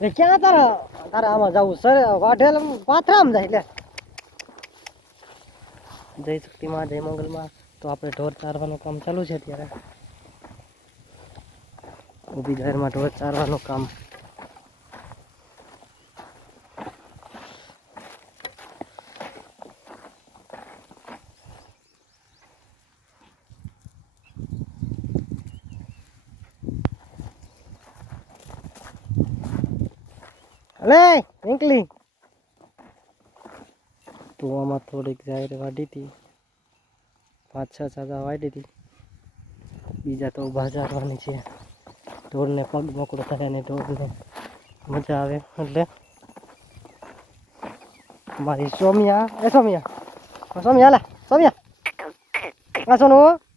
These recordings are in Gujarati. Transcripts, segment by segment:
એ ક્યાં તારા તારા આમાં જવું સર વાઢેલ પાથરામ જાય લે. જય શક્તિમાં જય મંગલમાં તો આપણે ઢોર ચારવાનું કામ ચાલુ છે અત્યારે. ઊભી જાહેરમાં ઢોર ચારવાનું કામ. અલે નીકળી. તો થોડીક જાહેર વાઢી હતી. પાંચ, છ સાદા વાઢી હતી. બીજા તો ઊભા ચારવાની છે. ઢોરને પગ મોકળો થાય અને ઢોરને મજા આવે. એટલે મારી સોમિયા, એ સોમિયા. સોમિયા લે સોમિયા. આ સોનું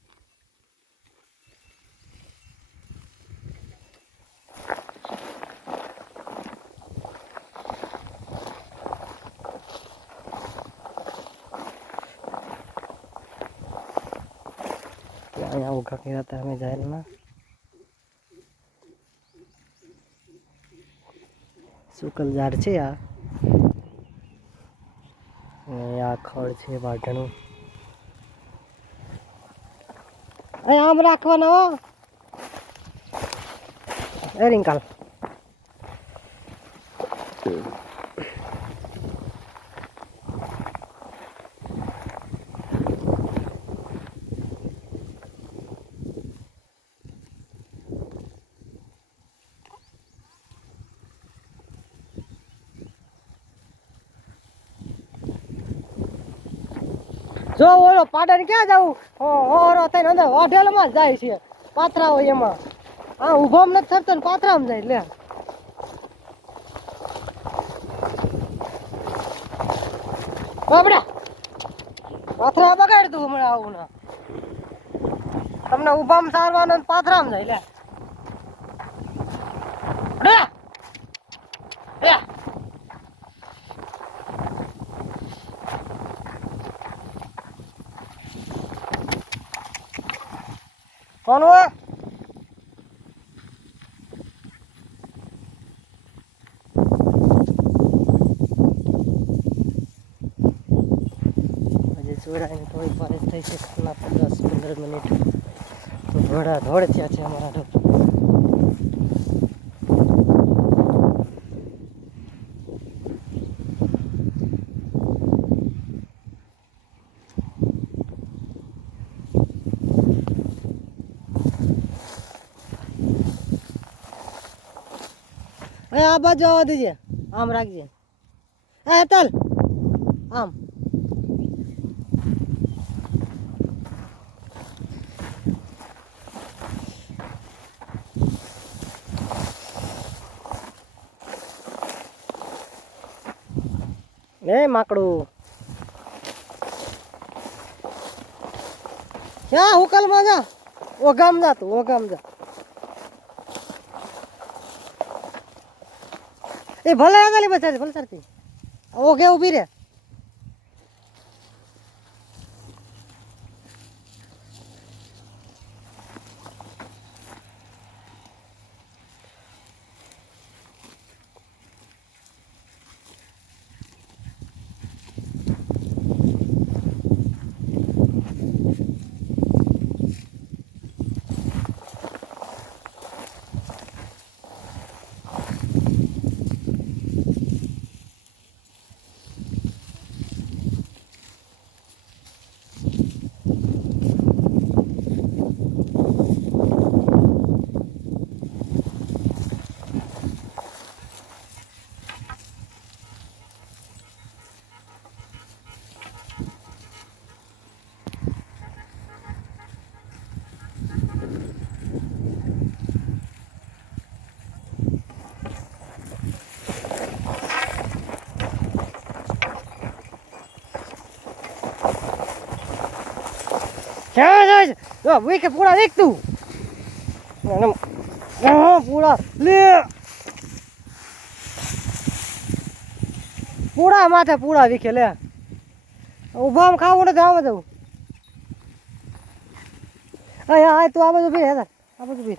અહીંયા ઊભા કર્યા હતા અમે જાહેરમાં સુકલ ઝાડ છે આ અને આ ખડ છે વાઢણું અહીં આમ રાખવાનો હો એ રિંકાલ જો ઓલો પાડન ક્યાં જવું ઓરો થઈને અંદર હોટેલમાં જ જાય છે. પાથરા હોય એમાં. હા ઊભો નથી થતો ને પાથરામાં જાય, લે. બાબડા પાથરા બગાડ તું હમણાં આવું ના. તમને ઊભામાં સારવાનો પાથરામાં જાય લે. લે. કોણ હોય હજી ચોરાઈને થોડીક વાર જ થઈ છે ખાના દસ પંદર મિનિટ. તો ધોળા ધોળ થયા છે અમારા એ આ બાજુ આવવા દેજે. આમ રાખજે. એ હેતલ આમ. એ માકડું. ક્યાં હુકલમાં જા? ઓગામ જા તું, ઓગામ જા. એ ભલે આગળ બચારી ભલે સરતી ઓકે ઊભી રે જો વીકે પૂરા દેખ તું. પૂરા લે. પૂરા માથે પૂરા વીખે, લે. ઊભામાં ખાવું નથી, આમ જવું હા હા તું આ બાજુ ભી આ બાજુ ભી